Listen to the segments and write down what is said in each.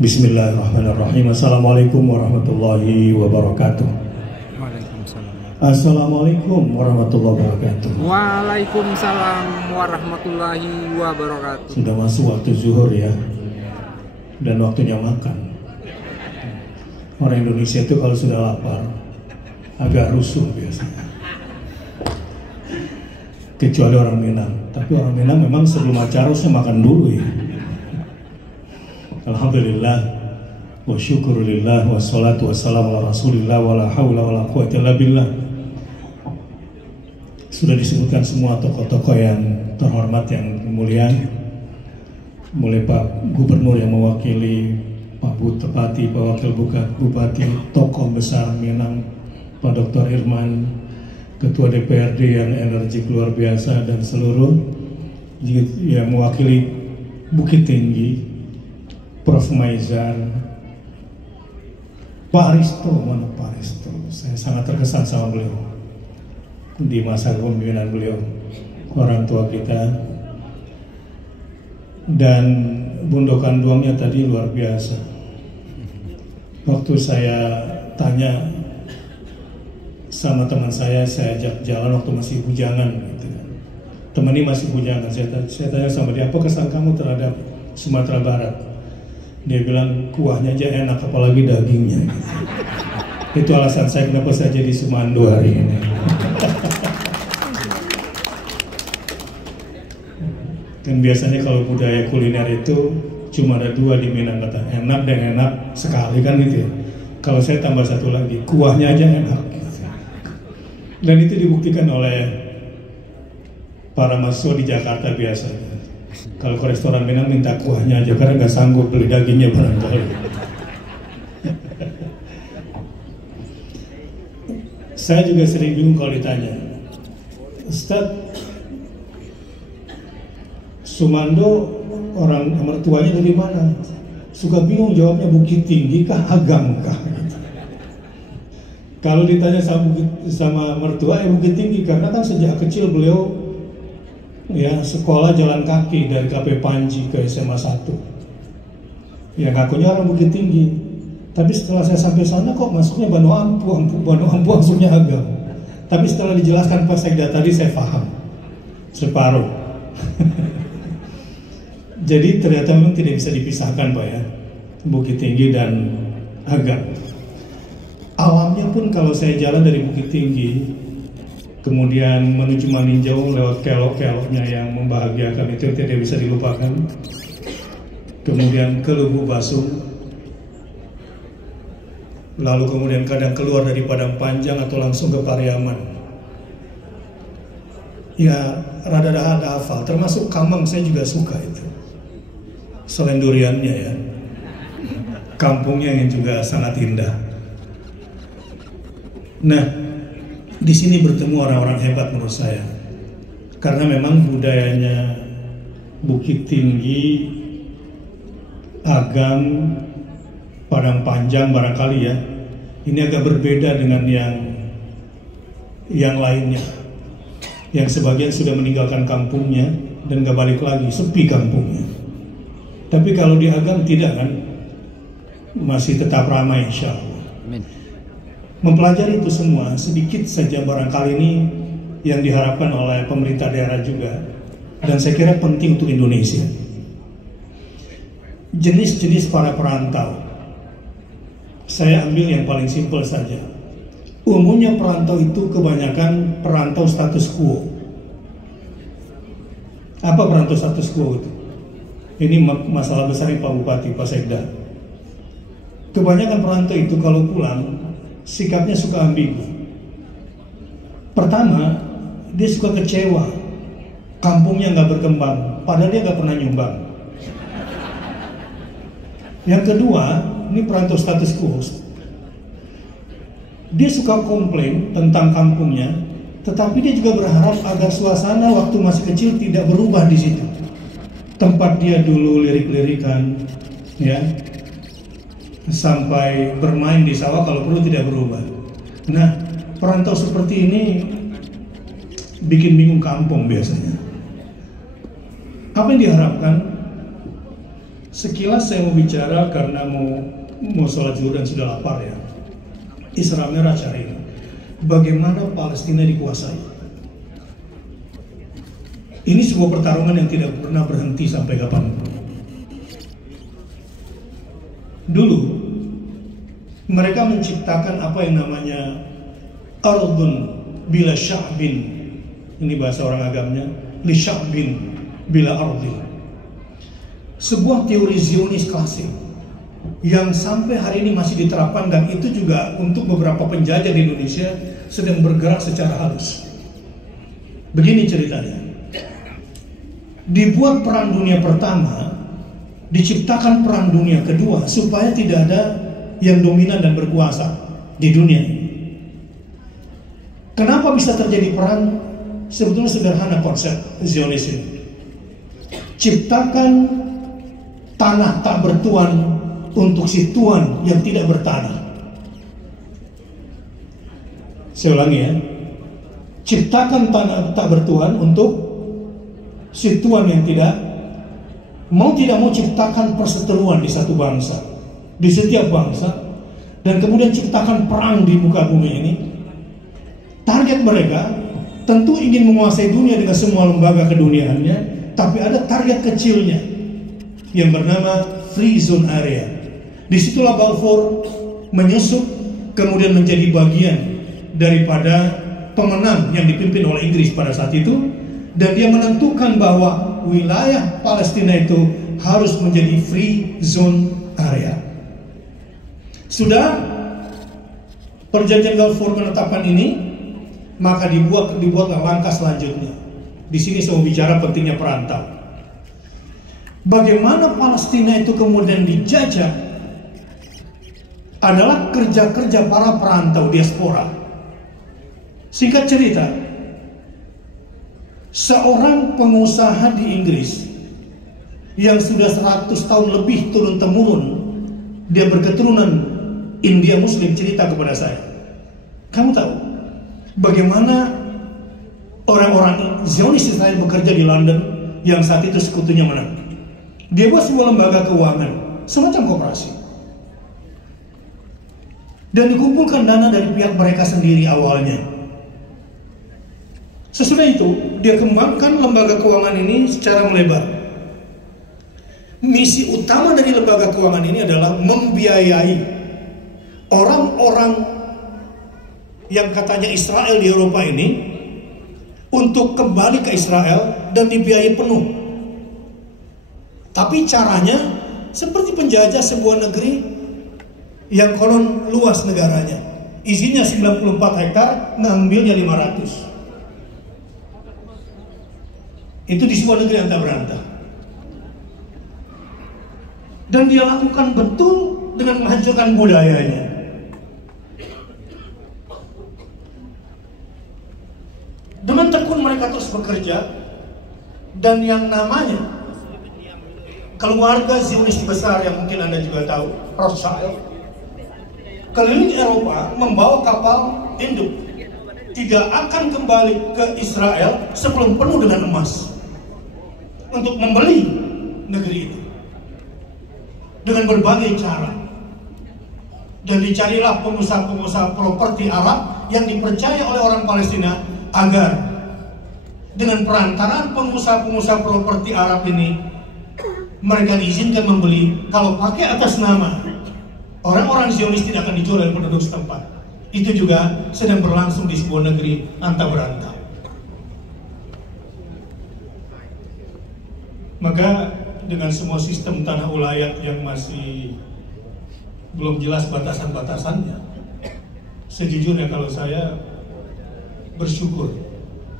Bismillahirrahmanirrahim. Assalamualaikum warahmatullahi wabarakatuh. Waalaikumsalam. Assalamualaikum warahmatullahi wabarakatuh. Waalaikumsalam warahmatullahi wabarakatuh. Sudah masuk waktu zuhur ya, dan waktunya makan. Orang Indonesia itu kalau sudah lapar agak rusuh biasanya, kecuali orang Minang. Tapi orang Minang memang sebelum acara harusnya makan dulu ya. Alhamdulillah wa syukurillah wa salatu wassalamu ala rasulillah wa la hawla wa la quwwata illa billah. Sudah disebutkan semua tokoh-tokoh yang terhormat yang mulia, mulai Pak Gubernur yang mewakili, Pak Bupati, Pak Wakil Bupati, tokoh besar Minang, Pak Dr. Irman, Ketua DPRD yang energik luar biasa, dan seluruh yang mewakili Bukit Tinggi, Prof. Maizar, Pak Aristo, mana Pak Aristo? Saya sangat terkesan sama beliau di masa kepemimpinan beliau, orang tua kita. Dan bundokan duangnya tadi luar biasa. Waktu saya tanya sama teman saya ajak jalan waktu masih bujangan gitu. Teman ini masih bujangan, saya tanya sama dia, apa kesan kamu terhadap Sumatera Barat? Dia bilang kuahnya aja enak, apalagi dagingnya gitu. Itu alasan saya kenapa saya jadi Sumando hari ini. Dan biasanya kalau budaya kuliner itu cuma ada dua di Minang, kata enak dan enak sekali kan gitu ya. Kalau saya tambah satu lagi, kuahnya aja enak gitu. Dan itu dibuktikan oleh para mahasiswa di Jakarta biasanya. Kalau ke restoran Minang minta kuahnya aja karena nggak sanggup beli dagingnya barangkali. Saya juga sering bingung kalau ditanya, Ustaz, Sumando orang mertuanya dari mana? Suka bingung jawabnya, Bukit Tinggi kah, Agam kah? Gitu. Kalau ditanya sama mertua, Bukit Tinggi, karena kan sejak kecil beliau ya sekolah jalan kaki dari KP Panji ke SMA 1. Ya ngakunya orang Bukit Tinggi. Tapi setelah saya sampai sana kok masuknya Banu Ampu masuknya Agam. Tapi setelah dijelaskan Pak Sekda tadi saya paham separuh. Jadi ternyata memang tidak bisa dipisahkan Pak ya, Bukit Tinggi dan Agam. Alamnya pun kalau saya jalan dari Bukit Tinggi kemudian menuju Maninjau lewat kelok-keloknya yang membahagiakan itu tidak bisa dilupakan. Kemudian ke Lubuk Basung, lalu kemudian kadang keluar dari Padang Panjang atau langsung ke Pariaman. Ya rada-rada hafal, termasuk Kamang saya juga suka itu. Selain duriannya ya, kampungnya yang juga sangat indah. Nah, di sini bertemu orang-orang hebat menurut saya, karena memang budayanya Bukit Tinggi, Agam, Padang Panjang barangkali ya, ini agak berbeda dengan yang lainnya, yang sebagian sudah meninggalkan kampungnya dan gak balik lagi, sepi kampungnya. Tapi kalau di Agam tidak kan, masih tetap ramai insya Allah. Amin. Mempelajari itu semua, sedikit saja barangkali ini yang diharapkan oleh pemerintah daerah juga, dan saya kira penting untuk Indonesia. Jenis-jenis para perantau, saya ambil yang paling simpel saja. Umumnya perantau itu kebanyakan perantau status quo. Apa perantau status quo itu? Ini masalah besar Pak Bupati, Pak Sekda. Kebanyakan perantau itu kalau pulang sikapnya suka ambigu. Pertama, dia suka kecewa, kampungnya nggak berkembang, padahal dia nggak pernah nyumbang. Yang kedua, ini perantau status quo. Dia suka komplain tentang kampungnya, tetapi dia juga berharap agar suasana waktu masih kecil tidak berubah di situ. Tempat dia dulu lirik-lirikan, ya, sampai bermain di sawah kalau perlu tidak berubah. Nah, perantau seperti ini bikin bingung kampung biasanya. Apa yang diharapkan? Sekilas saya mau bicara karena mau sholat zuhur dan sudah lapar ya. Isra Mi'raj hari ini. Bagaimana Palestina dikuasai? Ini sebuah pertarungan yang tidak pernah berhenti sampai kapanpun. Dulu mereka menciptakan apa yang namanya ardun bila sya'bin. Ini bahasa orang agamanya, li sya'bin bila ardi. Sebuah teori Zionis klasik yang sampai hari ini masih diterapkan, dan itu juga untuk beberapa penjajah di Indonesia sedang bergerak secara halus. Begini ceritanya. Dibuat Perang Dunia Pertama, diciptakan Perang Dunia Kedua supaya tidak ada yang dominan dan berkuasa di dunia ini. Kenapa bisa terjadi perang? Sebetulnya sederhana konsep Zionis ini. Ciptakan tanah tak bertuan untuk si tuan yang tidak bertanah. Saya ulangi ya. Ciptakan tanah tak bertuan untuk si tuan yang tidak mau ciptakan perseteruan di satu bangsa, di setiap bangsa, dan kemudian ciptakan perang di muka bumi ini. Target mereka tentu ingin menguasai dunia dengan semua lembaga keduniaannya, tapi ada target kecilnya yang bernama Free Zone Area. Disitulah Balfour menyusup, kemudian menjadi bagian daripada pemenang yang dipimpin oleh Inggris pada saat itu, dan dia menentukan bahwa wilayah Palestina itu harus menjadi Free Zone Area. Sudah perjanjian Balfour menetapkan ini, maka dibuatlah langkah selanjutnya. Di sini saya mau bicara pentingnya perantau. Bagaimana Palestina itu kemudian dijajah adalah kerja-kerja para perantau diaspora. Singkat cerita, seorang pengusaha di Inggris yang sudah 100 tahun lebih turun-temurun, dia berketurunan India Muslim, cerita kepada saya, kamu tahu bagaimana orang-orang Zionis Israel bekerja di London yang saat itu sekutunya menang? Dia buat sebuah lembaga keuangan, semacam koperasi, dan dikumpulkan dana dari pihak mereka sendiri awalnya. Sesudah itu, dia kembangkan lembaga keuangan ini secara melebar. Misi utama dari lembaga keuangan ini adalah membiayai orang-orang yang katanya Israel di Eropa ini untuk kembali ke Israel dan dibiayai penuh. Tapi caranya seperti penjajah sebuah negeri yang konon luas negaranya, isinya 94 hektar, ngambilnya 500. Itu di sebuah negeri yang tak berantah. Dan dia lakukan betul dengan menghancurkan budayanya. Dengan tekun mereka terus bekerja, dan yang namanya keluarga Zionis besar yang mungkin Anda juga tahu, Rothschild, keliling Eropa membawa kapal induk, tidak akan kembali ke Israel sebelum penuh dengan emas, untuk membeli negeri itu dengan berbagai cara. Dan dicarilah pengusaha-pengusaha properti Arab yang dipercaya oleh orang Palestina, agar dengan perantaraan pengusaha-pengusaha properti Arab ini mereka diizinkan membeli. Kalau pakai atas nama orang-orang Zionis, tidak akan dijual oleh penduduk setempat. Itu juga sedang berlangsung di sebuah negeri antah berantah. Maka dengan semua sistem tanah ulayat yang masih belum jelas batasan-batasannya, sejujurnya kalau saya bersyukur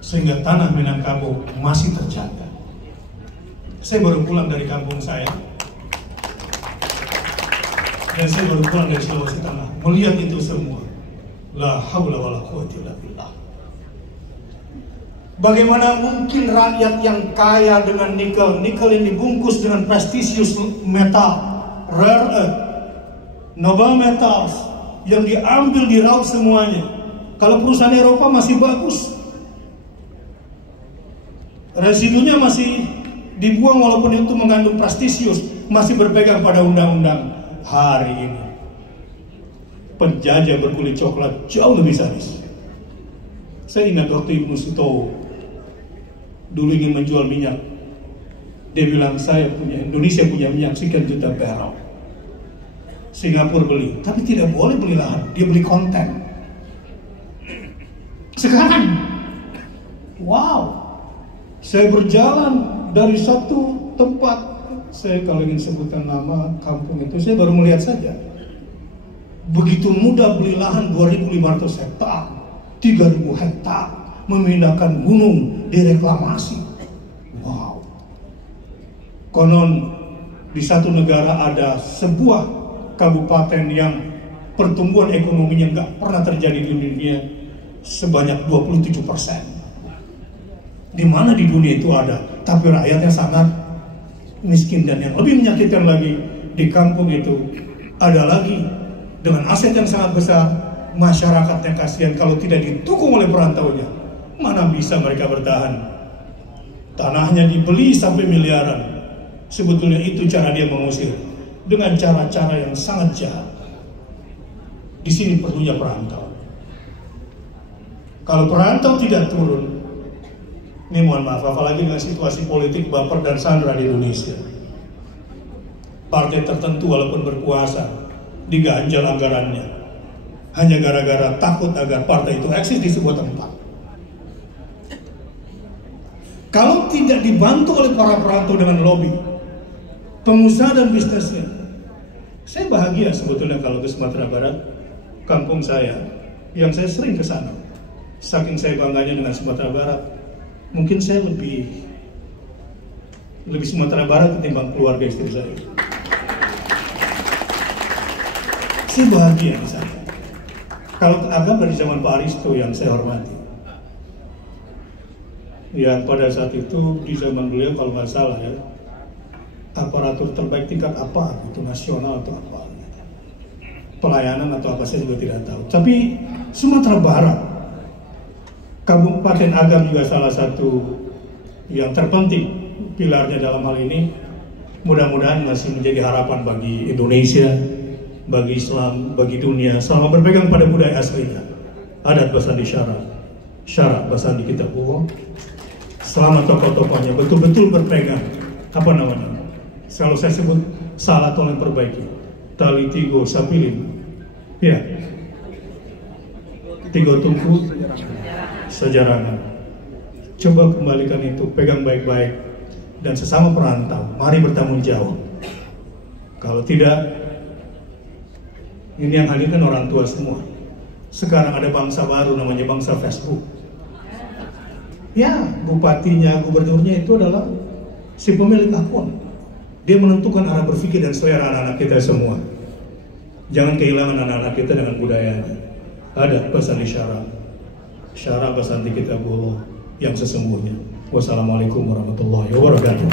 sehingga tanah Minangkabau masih terjaga. Saya baru pulang dari kampung saya, dan saya baru pulang dari Sulawesi Tengah, melihat itu semua. La haula wala quwwata illa billah. Bagaimana mungkin rakyat yang kaya dengan nikel yang dibungkus dengan prestisius metal, rare earth, noble metals, yang diambil, diraup semuanya. Kalau perusahaan Eropa masih bagus, residunya masih dibuang walaupun itu mengandung prestisius, masih berpegang pada undang-undang. Hari ini penjajah berkulit coklat jauh lebih sadis. Saya ingat waktu Ibnu Sutowo dulu ingin menjual minyak. Dia bilang, Indonesia punya minyak sekian juta barrel. Singapura beli, tapi tidak boleh beli lahan, dia beli konten. Sekarang, wow, saya berjalan dari satu tempat, saya kalau ingin sebutkan nama kampung itu, saya baru melihat saja. Begitu mudah beli lahan 2.500 hektar, 3.000 hektar, memindahkan gunung, direklamasi. Wow. Konon di satu negara ada sebuah kabupaten yang pertumbuhan ekonominya nggak pernah terjadi di dunia sebanyak 27%. Di mana di dunia itu ada, tapi rakyatnya sangat miskin. Dan yang lebih menyakitkan lagi, di kampung itu ada lagi dengan aset yang sangat besar, masyarakatnya kasihan kalau tidak didukung oleh perantaunya. Mana bisa mereka bertahan? Tanahnya dibeli sampai miliaran. Sebetulnya itu cara dia mengusir, dengan cara-cara yang sangat jahat. Di sini perlunya perantau. Kalau perantau tidak turun, ini mohon maaf, apalagi dengan situasi politik baper dan sandra di Indonesia. Partai tertentu walaupun berkuasa, diganjal anggarannya, hanya gara-gara takut agar partai itu eksis di sebuah tempat. Kalau tidak dibantu oleh para perantau dengan lobby, pengusaha dan bisnisnya, saya bahagia sebetulnya kalau ke Sumatera Barat, kampung saya, yang saya sering ke sana. Saking saya bangganya dengan Sumatera Barat, mungkin saya lebih Sumatera Barat ketimbang keluarga istri saya. Saya bahagia di sana. Kalau agama dari zaman Pak Aristo yang saya hormati, yang pada saat itu di zaman beliau kalau nggak salah ya, aparatur terbaik tingkat apa itu, nasional atau apa, pelayanan atau apa saya juga tidak tahu. Tapi Sumatera Barat, Kabupaten Agam juga salah satu yang terpenting pilarnya dalam hal ini. Mudah-mudahan masih menjadi harapan bagi Indonesia, bagi Islam, bagi dunia selama berpegang pada budaya aslinya, adat Basandi syarak Basandi Kitabullah. Selama tokoh-tokohnya betul-betul berpegang, apa namanya, kalau saya sebut salah tolong perbaiki, tali tigo sapilin, ya, tigo tungku sejarangan. Coba kembalikan itu, pegang baik-baik, dan sesama perantau, mari bertanggung jawab. Kalau tidak, ini yang hadir kan orang tua semua. Sekarang ada bangsa baru namanya bangsa Facebook. Ya, bupatinya, gubernurnya itu adalah si pemilik akun. Dia menentukan arah berpikir dan selera anak-anak kita semua. Jangan kehilangan anak-anak kita dengan budayanya. Ada Basandi syarak Basandi Kitabullah yang sesungguhnya. Wassalamualaikum warahmatullahi wabarakatuh.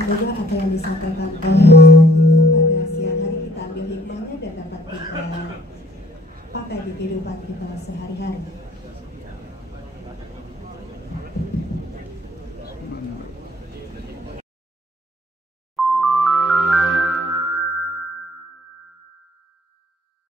Semoga apa yang disampaikan pada siang hari kita ambil hikmahnya dan dapat kita pakai di kehidupan kita sehari-hari.